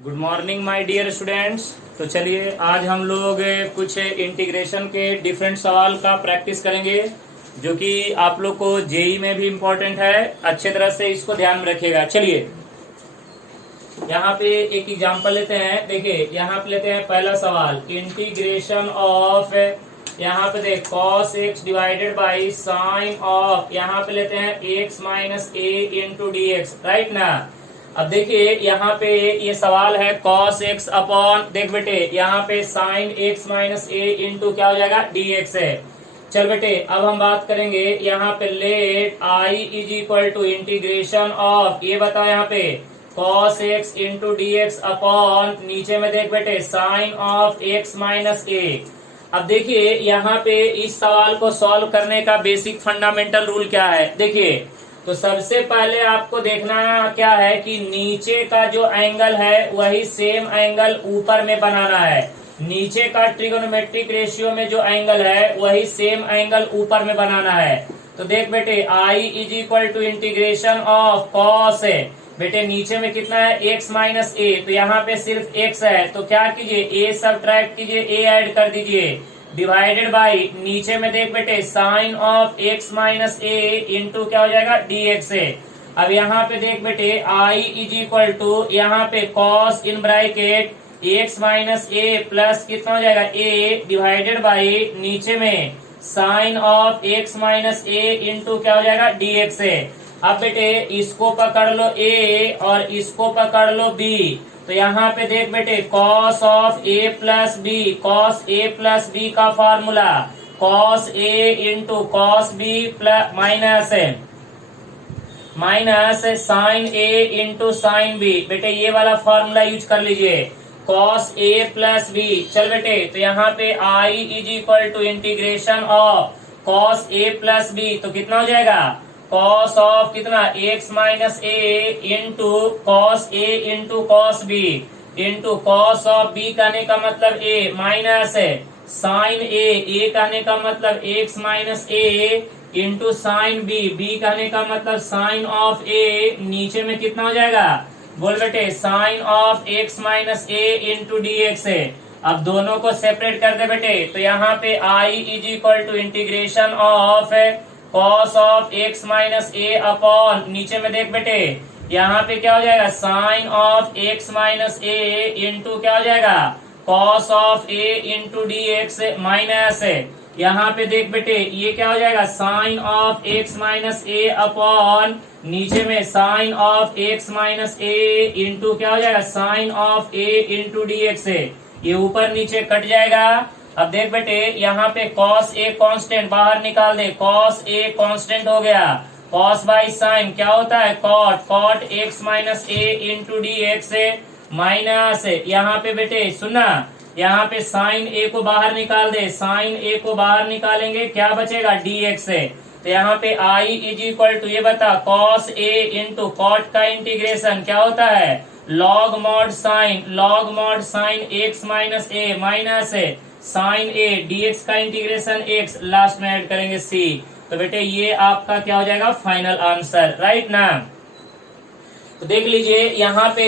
Good morning my dear students. तो चलिए आज हम लोग कुछ इंटीग्रेशन के डिफरेंट सवाल का प्रैक्टिस करेंगे जो कि आप लोग को जेई में भी इम्पोर्टेंट है। अच्छे तरह से इसको ध्यान में रखिएगा। चलिए यहाँ पे एक एग्जांपल लेते हैं। देखिए यहाँ पे लेते हैं पहला सवाल, इंटीग्रेशन ऑफ, यहाँ पे देख cos x divided by sine of, यहाँ पे लेते हैं x minus a into D x, right ना। अब देखिए यहाँ पे ये सवाल है cos x अपॉन, देख बेटे यहाँ पे sign x minus a into क्या हो जाएगा dx है। चल बेटे अब हम बात करेंगे यहाँ पे let I is equal to integration of, ये बताओ यहाँ पे cos x into D x upon, नीचे में देख बेटे sine of x minus a. अब देखिए यहाँ पे इस सवाल को सॉल्व करने का बेसिक फंडामेंटल रूल क्या है। देखिए तो सबसे पहले आपको देखना क्या है कि नीचे का जो एंगल है वही सेम एंगल ऊपर में बनाना है। नीचे का ट्रिगोनोमेट्रिक रेशियो में जो एंगल है वही सेम एंगल ऊपर में बनाना है। तो देख बेटे I is equal to integration of cos है, बेटे नीचे में कितना है x माइनस ए, तो यहाँ पे सिर्फ x है तो क्या कीजिए a सब्ट्रैक्ट कीजिए, a ऐड कर दीजिए, डिवाइडेड बाई नीचे में देख बेटे sine of x minus a into क्या हो जाएगा dx है। अब यहाँ पे देख बेटे I इज इक्वल टू यहाँ पे cos in bracket x minus a plus कितना हो जाएगा a डिवाइडेड बाई नीचे में sine of x minus a into क्या हो जाएगा dx है। अब बेटे इसको पकड़ लो a और इसको पकड़ लो b, तो यहाँ पे देख बेटे cos of a plus B, cos a plus B का formula cos a into cos b plus minus sine a into sine b, बेटे ये वाला फॉर्मूला यूज कर लीजिए cos a प्लस बी। चल बेटे तो यहाँ पे I is equal to integration of cos a plus b, तो कितना हो जाएगा cos ऑफ कितना x minus a into cos a into cos b into cos of b कहने का मतलब a माइनस साइन a कहने का मतलब x minus a into sine b कहने का मतलब साइन ऑफ a, नीचे में कितना हो जाएगा बोल बेटे sine of x minus a into D x है। अब दोनों को सेपरेट कर दे बेटे, तो यहाँ पे I is equal to integration of cos of x minus a upon, नीचे में देख बेटे यहाँ पे क्या हो जाएगा sine of x minus a into क्या हो जाएगा cos of a into D x minus, यहाँ पे देख बेटे ये क्या हो जाएगा sine of x minus a upon, नीचे में sine of x minus a into क्या हो जाएगा sine of a into D x, ये ऊपर नीचे कट जाएगा। अब देख बेटे यहाँ पे cos a कांस्टेंट बाहर निकाल दे, cos a कांस्टेंट हो गया, cos बाई साइन क्या होता है cot x minus a into D x minus, यहाँ पे बेटे सुनना यहाँ पे साइन a को बाहर निकाल दे, साइन a को बाहर निकालेंगे क्या बचेगा dx है। तो यहाँ पे I इज इक्वल टू ये बता cos a इंटू कॉट का इंटीग्रेशन क्या होता है log mod sine x minus a minus sine a dx का इंटीग्रेशन x, लास्ट में ऐड करेंगे c। तो बेटे ये आपका क्या हो जाएगा फाइनल आंसर, राइट ना। तो देख लीजिए यहाँ पे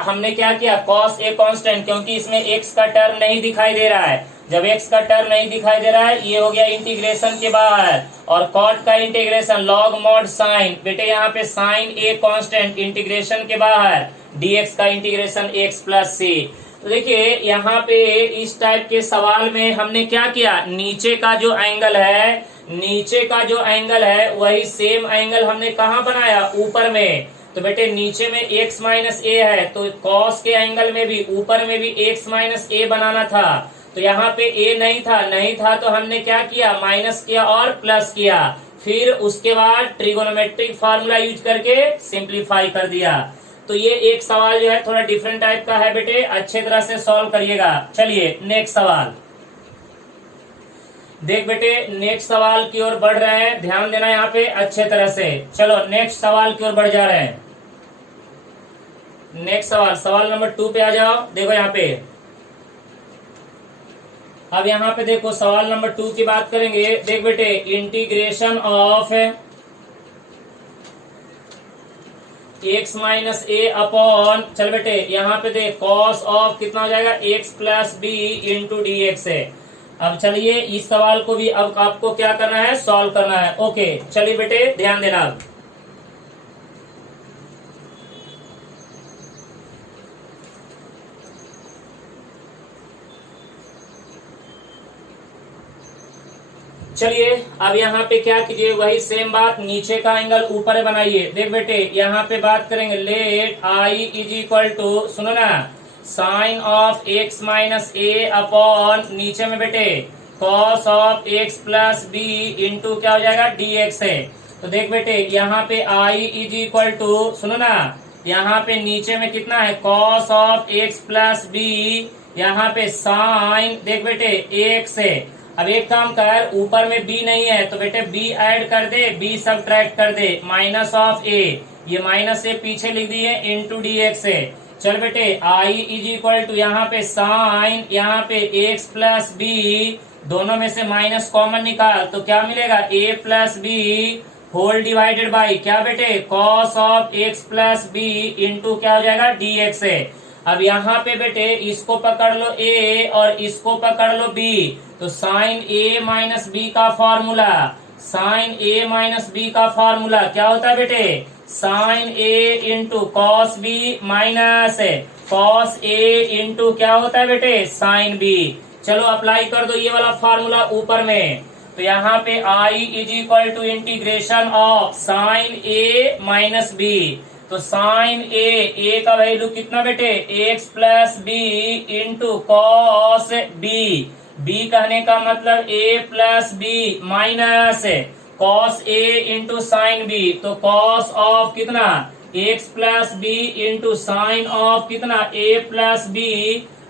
हमने क्या किया cos a कांस्टेंट, क्योंकि इसमें x का टर्म नहीं दिखाई दे रहा है, जब x का टर्म नहीं दिखाई दे रहा है ये हो गया इंटीग्रेशन के बाहर, और cot का इंटीग्रेशन लॉग मॉड साइन, बेटे यहाँ पे साइन a कांस्टेंट इंटीग्रेशन के बाहर, dx का इंटीग्रेशन x प्लस c। तो देखिए यहाँ पे इस टाइप के सवाल में हमने क्या किया, नीचे का जो एंगल है वही सेम एंगल हमने कहाँ बनाया ऊपर में। तो बेटे नीचे में x माइनस ए है तो cos के एंगल में भी ऊपर में भी x माइनस ए बनाना था, तो यहाँ पे a नहीं था तो हमने क्या किया माइनस किया और प्लस किया, फिर उसके बाद ट्रिगोनोमेट्रिक फार्मूला यूज करके सिंप्लीफाई कर दिया। तो ये एक सवाल जो है थोड़ा डिफरेंट टाइप का है बेटे, अच्छे तरह से सॉल्व करिएगा। चलिए नेक्स्ट सवाल देख बेटे, नेक्स्ट सवाल की ओर बढ़ रहे हैं, ध्यान देना यहाँ पे अच्छे तरह से। चलो नेक्स्ट सवाल की ओर बढ़ जा रहे हैं। नेक्स्ट सवाल नंबर 2 पे आ जाओ। देखो यहाँ पे अब यहाँ पे देखो सवाल नंबर 2 की बात करेंगे। देख बेटे integration of x minus a upon, चल बेटे यहाँ पे देख कॉस ऑफ कितना हो जाएगा x plus b into D x है। अब चलिए इस सवाल को भी अब आपको क्या करना है, सॉल्व करना है। ओके चलिए बेटे ध्यान देना। चलिए अब यहाँ पे क्या कीजिए, वही सेम बात, नीचे का एंगल ऊपर बनाइए। देख बेटे यहाँ पे बात करेंगे, let I is equal to, सुनो ना, sine of x minus a upon नीचे में बेटे cos of x plus b into क्या हो जाएगा डी एक्स है। तो देख बेटे यहाँ पे आई इज इक्वल टू, सुनो ना, यहाँ पे नीचे में कितना है cos of x plus b, यहाँ पे साइन देख बेटे एक्स है। अब एक काम कर, ऊपर में b नहीं है तो बेटे b ऐड कर दे, b सबट्रैक्ट कर दे, माइनस ऑफ a, ये माइनस a पीछे लिख दिए इंटू डी एक्स है। चल बेटे i इज इक्वल टू यहाँ पे साइन, यहाँ पे x प्लस बी, दोनों में से माइनस कॉमन निकाल तो क्या मिलेगा a plus b whole divided by क्या बेटे cos of x plus b into क्या हो जाएगा डी एक्स है। अब यहाँ पे बेटे इसको पकड़ लो a और इसको पकड़ लो b, तो साइन a माइनस बी का formula, sine a minus B का फॉर्मूला क्या होता है बेटे, sine a into cos b minus cos a into क्या होता है बेटे साइन b। चलो अप्लाई कर दो ये वाला फॉर्मूला ऊपर में, तो यहाँ पे i is equal to integration of sine a minus b, तो साइन ए का वैल्यू कितना बेटे x plus b into cos b, b कहने का मतलब a plus b minus cos a into sine b, तो कॉस ऑफ कितना x plus b into sine of कितना ए प्लस बी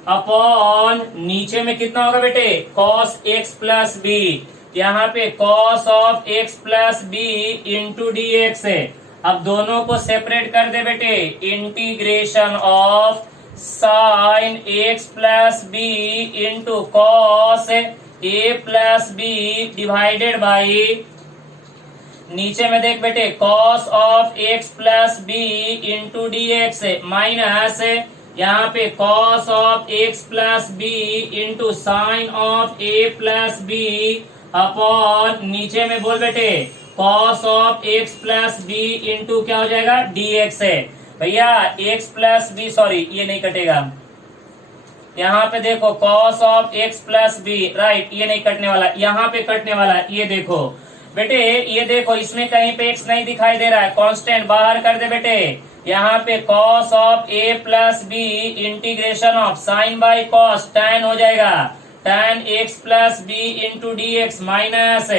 अपॉन नीचे में कितना होगा बेटे कॉस एक्स प्लस बी, यहाँ पे cos of x plus b into D x है। अब दोनों को सेपरेट कर दे बेटे, integration of sine x plus b into cos a plus b divided by, नीचे में देख बेटे cos of x plus b into D x minus यहाँ पे cos of x plus b into sine of a plus b upon नीचे में बोल बेटे cos of x plus b into क्या हो जाएगा डी एक्स है। भैया एक्स प्लस बी, सॉरी ये नहीं कटेगा, यहाँ पे देखो cos of x plus b, right, ये नहीं कटने वाला, यहाँ पे कटने वाला, ये देखो बेटे, ये देखो इसमें कहीं पे एक्स नहीं दिखाई दे रहा है, कांस्टेंट बाहर कर दे बेटे, यहाँ पे cos of a plus b integration of sine by cos tan हो जाएगा, tan x plus b into D x minus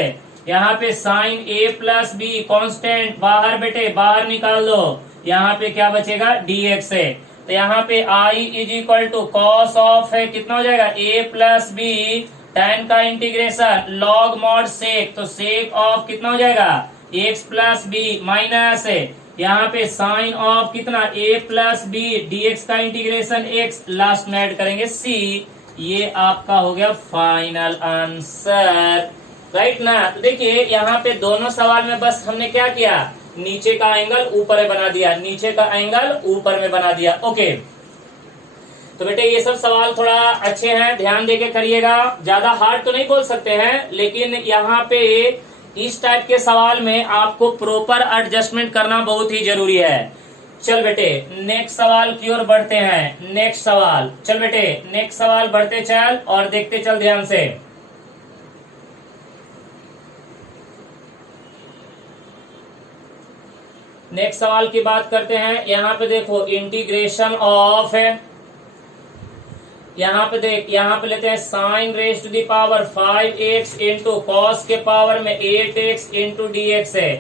यहाँ पे sine a plus b constant बाहर बेटे बाहर निकाल दो, यहाँ पे क्या बचेगा डी एक्स है। तो यहाँ पे I is equal to cos of है कितना हो जाएगा ए प्लस बी, टैन का इंटीग्रेशन लॉग मॉड सेक, तो सेक ऑफ कितना हो जाएगा एक्स प्लस बी माइनस है यहाँ पे साइन ऑफ कितना ए प्लस बी डीएक्स का इंटीग्रेशन एक्स, लास्ट में ऐड करेंगे सी, ये आपका हो गया फाइनल आंसर, राइट ना। तो देखिए यहाँ पे दोनों सवाल में बस हमने क्या किया, नीचे का एंगल ऊपर में बना दिया, नीचे का एंगल ऊपर में बना दिया। ओके तो बेटे ये सब सवाल थोड़ा अच्छे हैं, ध्यान देके करिएगा, ज्यादा हार्ड तो नहीं बोल सकते हैं, लेकिन यहाँ पे इस टाइप के सवाल में आपको प्रॉपर एडजस्टमेंट करना बहुत ही जरूरी है। चल बेटे नेक्स्ट सवाल की ओर बढ़ते हैं, नेक्स्ट सवाल, चल बेटे नेक्स्ट सवाल बढ़ते चल और देखते चल ध्यान से। नेक्स्ट सवाल की बात करते हैं, यहाँ पे देखो इंटीग्रेशन ऑफ है, यहाँ पे देख, यहाँ पे लेते हैं sine raise to the power 5x into cos के पावर में 8x इंटू डी एक्स है।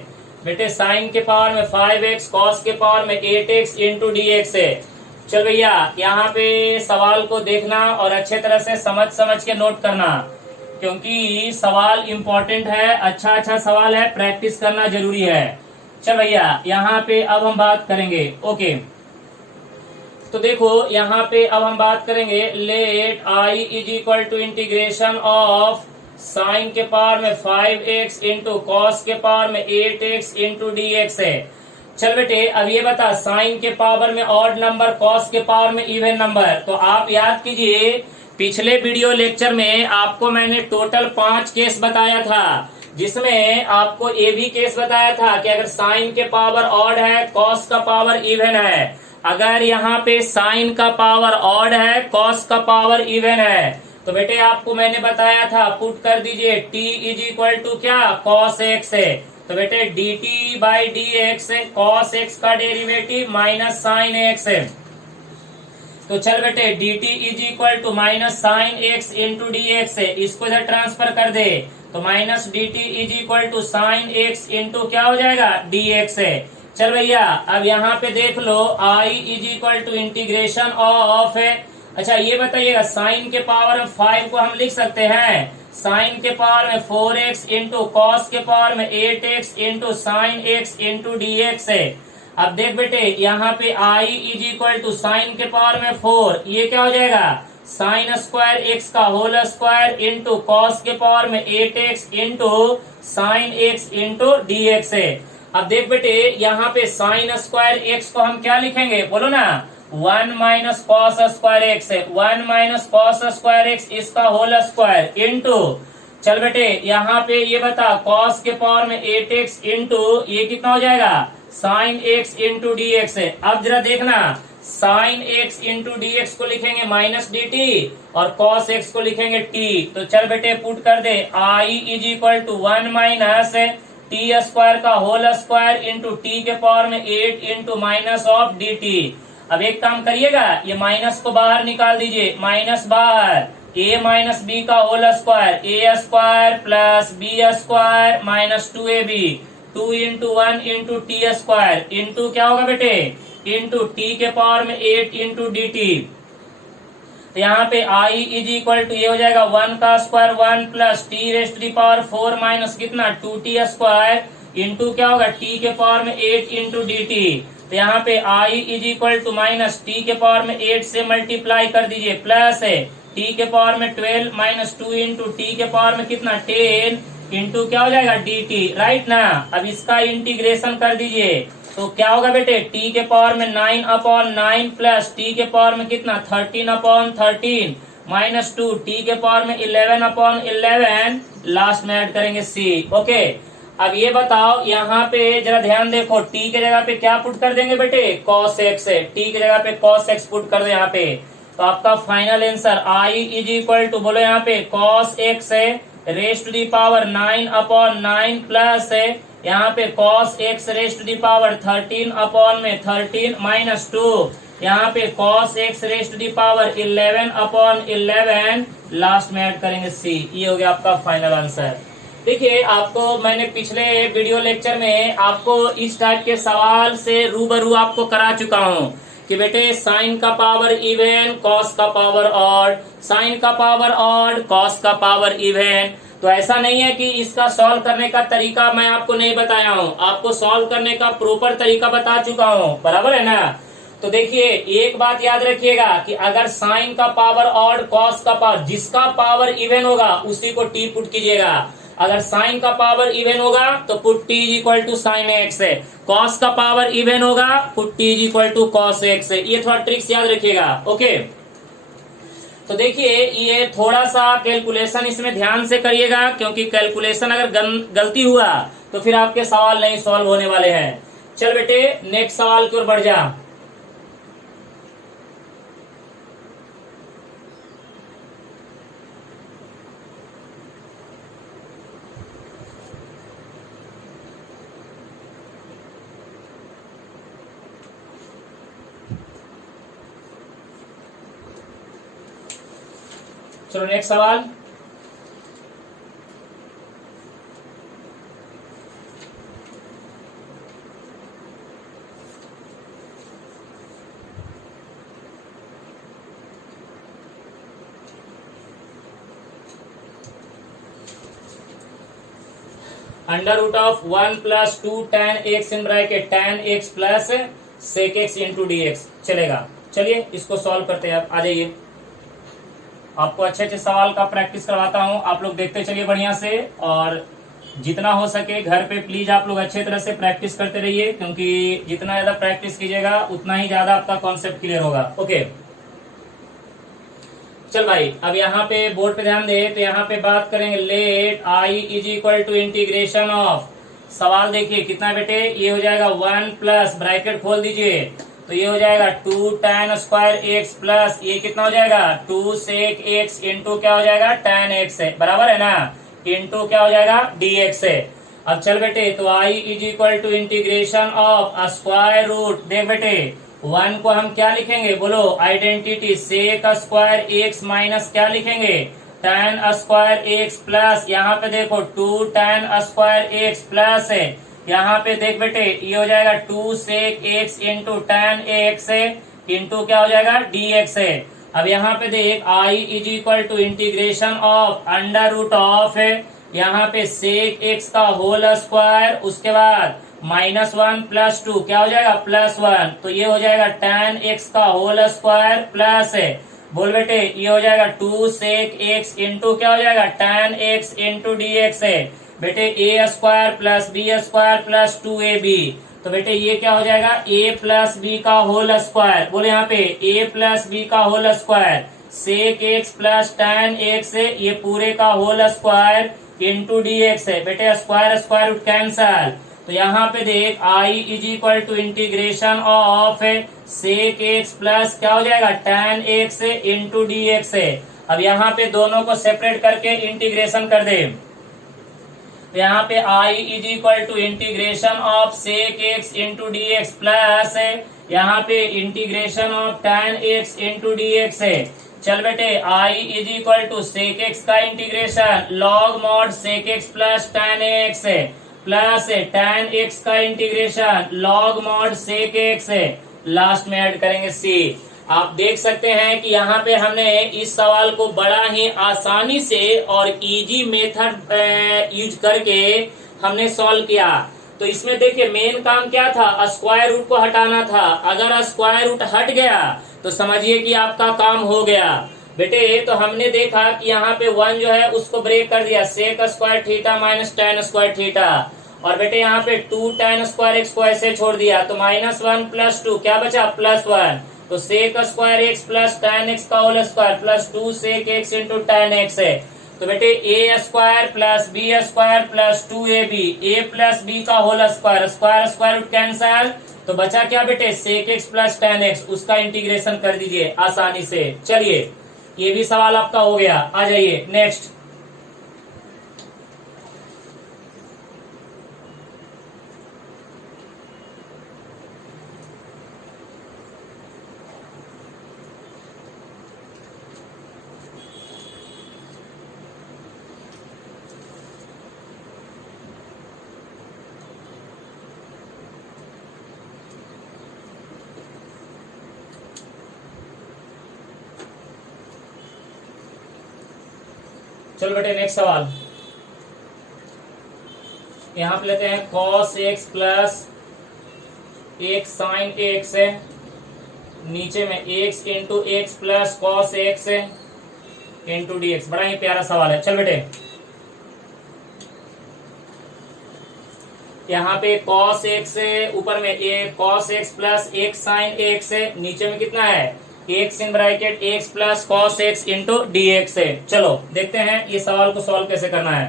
बेटे साइन के पावर में 5x, कॉस के पावर में 8x इंटू डी एक्स है। चल भैया यहाँ पे सवाल को देखना और अच्छे तरह से समझ के नोट करना, क्योंकि सवाल इम्पोर्टेंट है, अच्छा सवाल है, प्रैक्टिस करना जरूरी है। चल भैया यहाँ पे अब हम बात करेंगे। ओके तो देखो यहाँ पे अब हम बात करेंगे, let I is equal to integration of sine के पावर में 5x इंटू कॉस के पावर में 8x इंटू डी एक्स है। चल बेटे अब ये बता, साइन के पावर में ऑड नंबर, कॉस के पावर में इवन नंबर। तो आप याद कीजिए, पिछले वीडियो लेक्चर में आपको मैंने टोटल 5 केस बताया था, जिसमें आपको ये भी केस बताया था कि अगर साइन के पावर ऑड है, कॉस का पावर इवन है। अगर यहाँ पे साइन का पावर ऑड है, कॉस का पावर इवन है, तो बेटे आपको मैंने बताया था, पुट कर दीजिए t इज इक्वल टू क्या, कॉस एक्स है। तो बेटे dt by d x, cos x का डेरिवेटिव माइनस साइन एक्स है। तो चल बेटे dt is equal to minus sine x into D x है, इसको इधर ट्रांसफर कर दे, तो minus dt is equal to sine x into क्या हो जाएगा, डी एक्स है। चल भैया अब यहाँ पे देख लो, i is equal to integration of है। अच्छा ये बताइएगा, साइन के पावर में 5 को हम लिख सकते हैं, साइन के पावर में 4x इंटू कॉस के पावर में 8x into sine x into D x है। अब देख बेटे यहाँ पे i is equal to sine के पावर में 4, ये क्या हो जाएगा, साइन स्क्वायर एक्स का होल स्क्वायर इंटू कॉस के पावर में 8x into sine x into D x है। अब देख बेटे यहाँ पे साइन स्क्वायर एक्स को हम क्या लिखेंगे, बोलो ना, 1 माइनस कॉस स्क्वायर एक्स है, 1 माइनस कॉस स्क्वायर एक्स इसका होल स्क्वायर इंटू, चल बेटे यहाँ पे ये बता, कॉस के पावर में 8x इंटू ये कितना हो जाएगा, sine x into D x है। अब जरा देखना, sine x into D X को लिखेंगे माइनस डी टी और कॉस एक्स को लिखेंगे टी। तो चल बेटे पुट कर दे, I is equal to 1 minus T square का होल स्क्वायर इंटू टी के पावर में 8 into minus of D T. अब एक काम करिएगा, ये माइनस को बाहर निकाल दीजिए, माइनस बाहर, a माइनस बी का whole square, A square plus B square minus 2ab, 2 into 1 into T square into क्या होगा बेटे, इंटू टी के पावर में 8 इंटू डी टी। तो यहाँ पे i इज इक्वल टू ये हो जाएगा 1 का square 1 plus T rest the power 4 minus कितना 2t स्क्वायर इंटू क्या होगा t के पावर में 8 इंटू डी टी। तो यहाँ पे i is equal to minus t के पावर में 8 से मल्टीप्लाई कर दीजिए, प्लस है t के पावर में 12 माइनस 2 इंटू टी के पावर में कितना 10 इंटू क्या हो जाएगा dt, राइट ना। अब इसका इंटीग्रेशन कर दीजिए, तो क्या होगा बेटे, t के पावर में 9 अपॉन 9 प्लस t के पावर में कितना 13 अपॉन 13 माइनस 2 t के पावर में 11 अपॉन 11, लास्ट में ऐड करेंगे c। ओके अब ये बताओ, यहाँ पे जरा ध्यान देखो, t के जगह पे क्या पुट कर देंगे बेटे, cos x है, t के जगह पे cos x पुट कर दो यहाँ पे। तो आपका final answer i is equal to, बोलो यहाँ पे cos x है raised to the power 9 upon 9 plus है यहाँ पे cos x raised to the power 13 upon में 13 माइनस 2 यहाँ पे cos x raised to the power 11 upon 11, last में ऐड करेंगे c। ये हो गया आपका फाइनल आंसर। देखिए आपको मैंने पिछले वीडियो लेक्चर में आपको इस टाइप के सवाल से रूबरू आपको करा चुका हूँ कि बेटे साइन का पावर इवन, कॉस का पावर ऑड, साइन का पावर ऑड, कॉस का पावर इवन। तो ऐसा नहीं है कि इसका सॉल्व करने का तरीका मैं आपको नहीं बताया हूँ, आपको सॉल्व करने का प्रॉपर तरीका बता चुका हूँ, बराबर है ना। तो देखिए एक बात याद रखिएगा कि अगर साइन का पावर ऑड, कॉस का पावर, जिसका पावर इवन होगा उसी को टी पुट कीजिएगा। अगर साइन का पावर इवन होगा तो put t is equal to sine x है, कॉस का पावर इवन होगा put t is equal to cos x है। ये थोड़ा ट्रिक्स याद रखिएगा। ओके तो देखिए ये थोड़ा सा कैलकुलेशन इसमें ध्यान से करिएगा, क्योंकि कैलकुलेशन अगर गलती हुआ तो फिर आपके सवाल नहीं सॉल्व होने वाले हैं। चल बेटे नेक्स्ट सवाल की ओर बढ़ जा। चलो नेक्स्ट सवाल। Under root of 1 plus 2 tan x in bracket tan x plus sec x into D x चलेगा। चलिए इसको सॉल्व करते हैं। आ जाइए, आपको अच्छे अच्छे सवाल का प्रैक्टिस करवाता हूं, आप लोग देखते चलिए बढ़िया से और जितना हो सके घर पे प्लीज आप लोग अच्छे तरह से प्रैक्टिस करते रहिए, क्योंकि जितना ज्यादा प्रैक्टिस कीजिएगा उतना ही ज्यादा आपका कॉन्सेप्ट क्लियर होगा। ओके चल भाई, अब यहाँ पे बोर्ड पे ध्यान दे, तो यहाँ पे बात करेंगे let I is equal to integration of, सवाल देखिए कितना बेटे, ये हो जाएगा 1 प्लस ब्रैकेट खोल दीजिए, तो ये हो जाएगा 2 tan स्क्वायर एक्स प्लस ये कितना हो जाएगा 2 सेक एक्स इंटू क्या हो जाएगा tan एक्स है, बराबर है ना, इंटू क्या हो जाएगा dx है। अब चल बेटे, तो I is equal to integration of square root, देख बेटे 1 को हम क्या लिखेंगे, बोलो identity, sec square X minus क्या लिखेंगे tan स्क्वायर एक्स प्लस, यहाँ पे देखो 2 tan स्क्वायर एक्स प्लस है, यहाँ पे देख बेटे ये हो जाएगा 2 sec x into tan x है इंटू क्या हो जाएगा dx है। अब यहाँ पे देख I is equal to integration of under root of है, यहाँ पे सेक एक्स का होल स्क्वायर, उसके बाद -1 प्लस 2 क्या हो जाएगा +1, तो ये हो जाएगा tan एक्स का होल स्क्वायर प्लस है, बोल बेटे ये हो जाएगा 2 सेक एक्स इंटू क्या हो जाएगा tan एक्स इंटू dx है, बेटे a square plus B square plus 2ab, तो बेटे ये क्या हो जाएगा a प्लस बी का होल स्क्वायर, बोले यहाँ पे a प्लस बी का whole square, sec x plus tan x है ये पूरे का होल स्क्वायर इंटू dx है, बेटे स्क्वायर स्क्वायर रूट कैंसल, तो यहाँ पे देख I is equal to integration of sec x plus क्या हो जाएगा tan एक्स इंटू dx है। अब यहाँ पे दोनों को सेपरेट करके इंटीग्रेशन कर दे, तो यहाँ पे I is equal to integration of sec x into dx plus यहाँ पे integration of tan X into dx है। चल बेटे I is equal to sec X का integration log mod sec x plus tan x है plus tan x का integration log mod sec X है, last में ऐड करेंगे सी। आप देख सकते हैं कि यहाँ पे हमने इस सवाल को बड़ा ही आसानी से और इजी मेथड यूज करके हमने सॉल्व किया। तो इसमें देखिए मेन काम क्या था, स्क्वायर रूट को हटाना था, अगर स्क्वायर रूट हट गया तो समझिए कि आपका काम हो गया। बेटे तो हमने देखा कि यहाँ पे 1 जो है उसको ब्रेक कर दिया, sec square theta minus tan square theta, और बेटे यहाँ पे 2 tan स्क्वायर एक्स को ऐसे छोड़ दिया, तो -1 प्लस 2 क्या बचा +1, तो sec square x plus tan x का whole square plus 2 sec x into tan x है, तो बेटे a square plus B square plus 2ab, a plus B का whole square, square square root cancel, तो बचा क्या बेटे sec x plus tan x, उसका इंटीग्रेशन कर दीजिए आसानी से। चलिए ये भी सवाल आपका हो गया, आ जाइए नेक्स्ट। चलो बेटे नेक्स्ट सवाल, यहाँ पे लेते हैं cos x प्लस एक साइन एक्स है, नीचे में x into x plus cos x into dx, बड़ा ही प्यारा सवाल है। चल बेटे यहाँ पे cos x ऊपर में cos x प्लस एक साइन x, नीचे में कितना है x in bracket x plus cos x into dx है। चलो देखते हैं ये सवाल को सॉल्व कैसे करना है।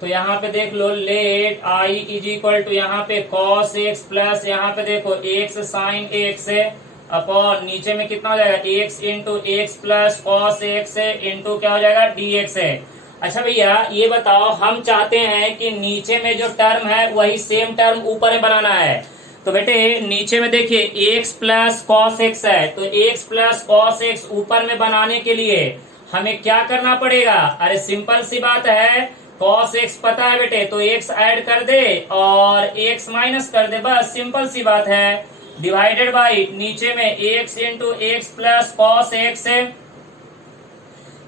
तो यहाँ पे देख लो let I is equal to यहाँ पे cos x प्लस यहाँ पे देखो x साइन x है अपॉन नीचे में कितना हो जाएगा x into x plus cos x into क्या हो जाएगा dx है। अच्छा भैया ये बताओ, हम चाहते हैं कि नीचे में जो टर्म है वही सेम टर्म ऊपर में बनाना है, तो बेटे नीचे में देखिए x प्लस कॉस एक्स है, तो x प्लस कॉस एक्स ऊपर में बनाने के लिए हमें क्या करना पड़ेगा, अरे सिंपल सी बात है, कॉस एक्स पता है बेटे तो x ऐड कर दे और x माइनस कर दे, बस सिंपल सी बात है, डिवाइडेड बाई नीचे में x into x plus cos x है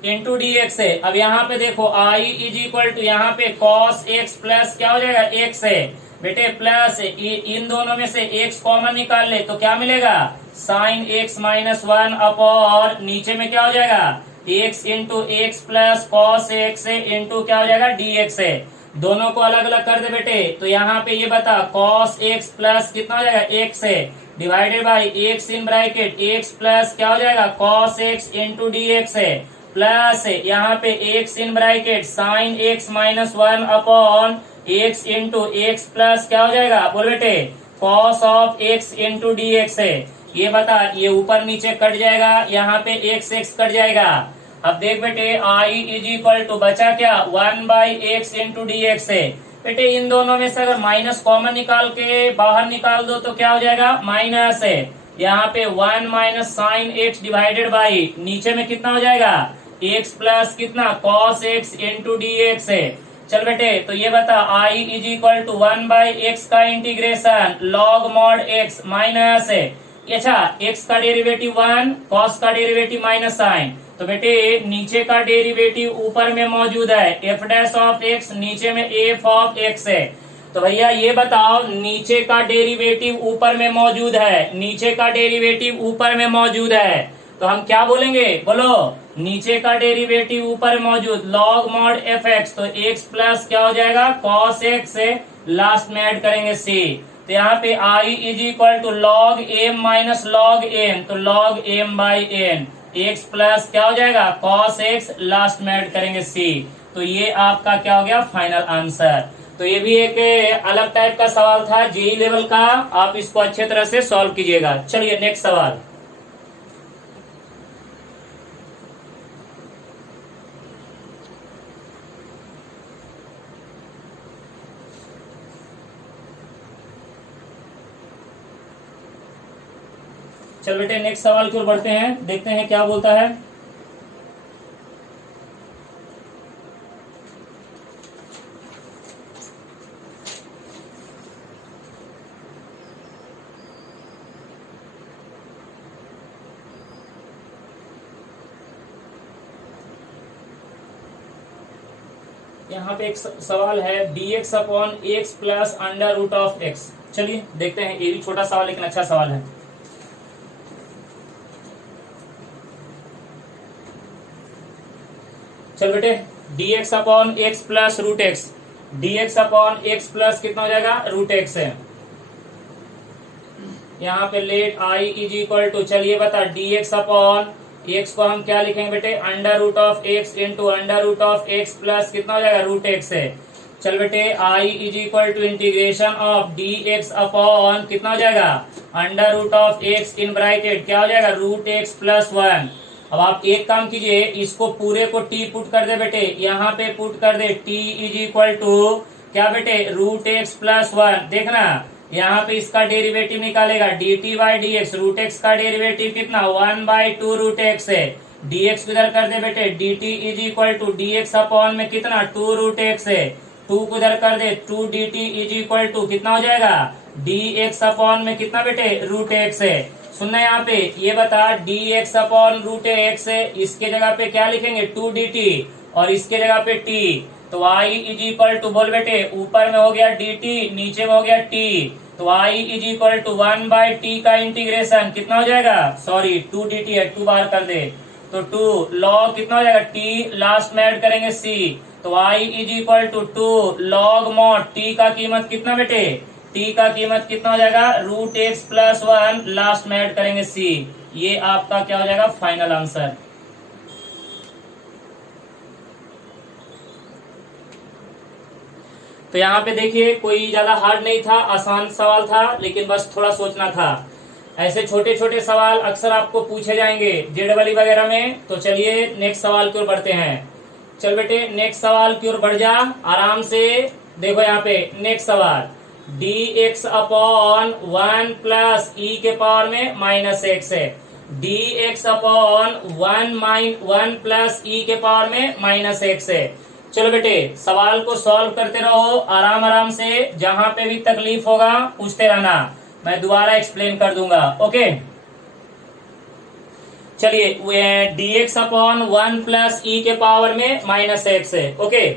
इंटू डी एक्स है। अब यहाँ पे देखो आई इज इक्वल टू यहाँ पे कॉस एक्स प्लस क्या हो जाएगा एक्स है बेटे, प्लस इन दोनों में से एक्स कॉमन निकाल ले तो क्या मिलेगा sine x minus one upon नीचे में क्या हो जाएगा x into x plus cos x है इंटू क्या हो जाएगा डी एक्स है। दोनों को अलग अलग कर दे बेटे, तो यहाँ पे ये बता कॉस एक्स प्लस कितना हो जाएगा एक्स है divided by x in bracket x plus क्या हो जाएगा cos x into D x है प्लस यहाँ पे x in bracket sine x minus one upon x into x plus क्या हो जाएगा बोल बेटे cos of x into D x है। ये बता ये ऊपर नीचे कट जाएगा, यहाँ पे एक्स एक्स कट जाएगा। अब देख बेटे आई इज इक्वल टू बचा क्या 1/x इंटू डी एक्स है बेटे। इन दोनों में से अगर माइनस कॉमन निकाल के बाहर निकाल दो तो क्या हो जाएगा माइनस है। यहाँ पे 1 minus sine x divided by नीचे में कितना हो जाएगा x प्लस कितना cos x into D x है। चल बेटे तो ये बता आई इज इक्वल टू 1/x का integration log mod x minus है। अच्छा x का डेरिवेटिव 1 cos का डेरिवेटिव माइनस साइन, तो बेटे नीचे का डेरिवेटिव ऊपर में मौजूद है एफ डैश ऑफ एक्स, नीचे में एफ ऑफ एक्स है। तो भैया ये बताओ नीचे का डेरिवेटिव ऊपर में मौजूद है, नीचे का डेरिवेटिव ऊपर में मौजूद है तो हम क्या बोलेंगे बोलो नीचे का डेरिवेटिव ऊपर मौजूद लॉग मॉड एफ एक्स, तो एक्स प्लस क्या हो जाएगा कॉस एक्स से लास्ट में ऐड करेंगे सी। तो यहाँ पे I is equal to log m minus log n, तो log m by n x plus क्या हो जाएगा कॉस एक्स लास्ट में ऐड करेंगे सी। तो ये आपका क्या हो गया फाइनल आंसर। तो ये भी एक अलग टाइप का सवाल था जेई लेवल का, आप इसको अच्छे तरह से सॉल्व कीजिएगा। चलिए नेक्स्ट सवाल। चल बेटे नेक्स्ट सवाल की ओर बढ़ते हैं, देखते हैं क्या बोलता है। यहाँ पे एक सवाल है dx upon x plus under root of x. चलिए देखते हैं, ये भी छोटा सवाल लेकिन अच्छा सवाल है। चल बेटे dx upon x plus root x, dx upon x plus कितना हो जाएगा रूट एक्स है। यहाँ पे let i is equal to चलिए बता dx अपॉन एक्स को हम क्या लिखेंगे बेटे under root of x into under root of x plus कितना हो जाएगा रूट एक्स है। चल बेटे i is equal to integration of dx upon कितना हो जाएगा under root of x in bracket क्या हो जाएगा रूट एक्स प्लस 1। अब आप एक काम कीजिए, इसको पूरे को t पुट कर दे बेटे, यहाँ पे पुट कर दे t इज इक्वल टू क्या बेटे रूट एक्स प्लस 1। देखना यहाँ पे इसका डेरिवेटिव निकालेगा dt by d x, root x का डेरिवेटिव कितना 1/2 रूट एक्स है। dx इधर कर दे बेटे dt is equal to dx upon में कितना 2 रूट एक्स है, 2 को इधर कर दे 2 dt इज इक्वल टू कितना हो जाएगा dx अपॉन में कितना बेटे रूट एक्स है। सुनना यहाँ पे ये बता dx अपॉन रूट एक्स है, इसके जगह पे क्या लिखेंगे 2 dt और इसके जगह पे t, तो y इज इक्वल टू बोल बेटे ऊपर में हो गया dt नीचे में हो गया t, तो y is equal to 1/t का इंटीग्रेशन कितना हो जाएगा सॉरी 2 dt है 2 बाहर कर दे तो 2 log कितना हो जाएगा t लास्ट में ऐड करेंगे c, तो y is equal to 2 log mod t का कीमत कितना बेटे t का कीमत कितना हो जाएगा रूट एक्स प्लस 1 लास्ट में ऐड करेंगे c। ये आपका क्या हो जाएगा फाइनल आंसर। तो यहाँ पे देखिए कोई ज्यादा हार्ड नहीं था, आसान सवाल था, लेकिन बस थोड़ा सोचना था। ऐसे छोटे छोटे सवाल अक्सर आपको पूछे जाएंगे जेडबली वगैरह में। तो चलिए नेक्स्ट सवाल की ओर बढ़ते हैं। चल बेटे नेक्स्ट सवाल की ओर बढ़ जा आराम से। देखो यहाँ पे नेक्स्ट सवाल dx अपॉन 1 प्लस e के पावर में माइनस एक्स है, dx अपॉन 1 प्लस e के पावर में माइनस एक्स है। चलो बेटे सवाल को सॉल्व करते रहो आराम आराम से, जहां पे भी तकलीफ होगा पूछते रहना, मैं दोबारा एक्सप्लेन कर दूंगा। ओके चलिए dx अपॉन 1 प्लस ई के पावर में माइनस एक्स है। ओके,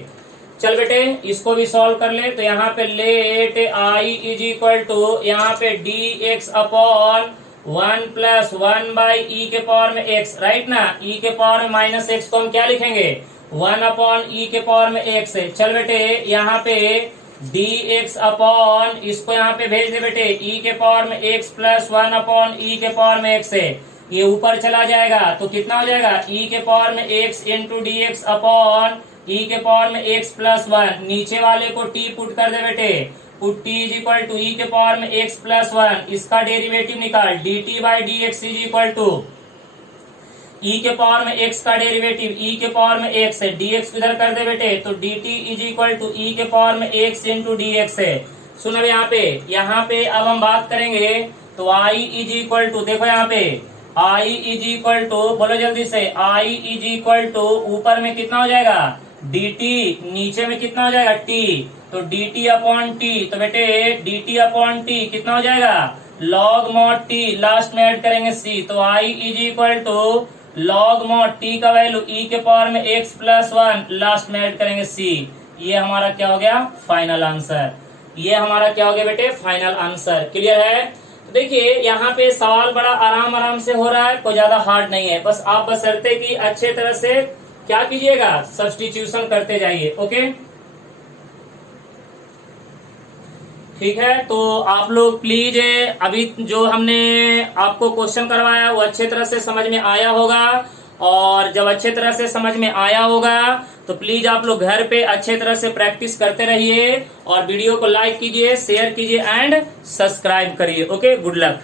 चल बेटे इसको भी सॉल्व कर ले। तो यहाँ पे let I is equal to यहाँ पे dx अपॉन 1 प्लस 1 बाई ई के पावर में एक्स, राइट ना। ई के पावर में माइनस एक्स को हम क्या लिखेंगे, 1 अपॉन ई के पावर में एक्स है। चल बेटे यहाँ पे dx अपॉन, इसको यहाँ पे भेज दे बेटे, ई के पावर में एक्स प्लस 1 अपॉन ई के पावर में एक्स है। ये ऊपर चला जाएगा तो कितना हो जाएगा, ई के पावर में x into D x upon e के पावर में एक्स प्लस 1। नीचे वाले को t पुट कर दे बेटे, put t is equal to e के पावर में x प्लस 1। इसका डेरिवेटिव निकाल, dt by d x is equal to e के पावर में x का डेरिवेटिव ई के पावर में x है, dx इधर कर दे बेटे, तो dt is equal to e के पावर में x इंटू डी एक्स है। सुन अब यहाँ पे अब हम बात करेंगे तो i इज इक्वल टू, देखो यहाँ पे i इज इक्वल टू, बोलो जल्दी से, i इज इक्वल टू ऊपर में कितना हो जाएगा dt, नीचे में कितना हो जाएगा t, तो dt अपॉन t। तो बेटे dt अपॉन t कितना हो जाएगा, log mod t, लास्ट में ऐड करेंगे c। तो i is equal to log mod t का वैल्यू e के पावर में x प्लस 1, लास्ट में ऐड करेंगे c। ये हमारा क्या हो गया, फाइनल आंसर। ये हमारा क्या हो गया बेटे, फाइनल आंसर। क्लियर है। तो देखिए यहाँ पे सवाल बड़ा आराम से हो रहा है, कोई ज्यादा हार्ड नहीं है। बस आप बशर्ते कि अच्छे तरह से क्या कीजिएगा, सब्स्टिट्यूशन करते जाइए। ओके, ठीक है। तो आप लोग प्लीज अभी जो हमने आपको क्वेश्चन करवाया वो अच्छे तरह से समझ में आया होगा, और जब अच्छे तरह से समझ में आया होगा तो प्लीज आप लोग घर पे अच्छे तरह से प्रैक्टिस करते रहिए, और वीडियो को लाइक कीजिए, शेयर कीजिए एंड सब्सक्राइब करिए। Okay, good luck.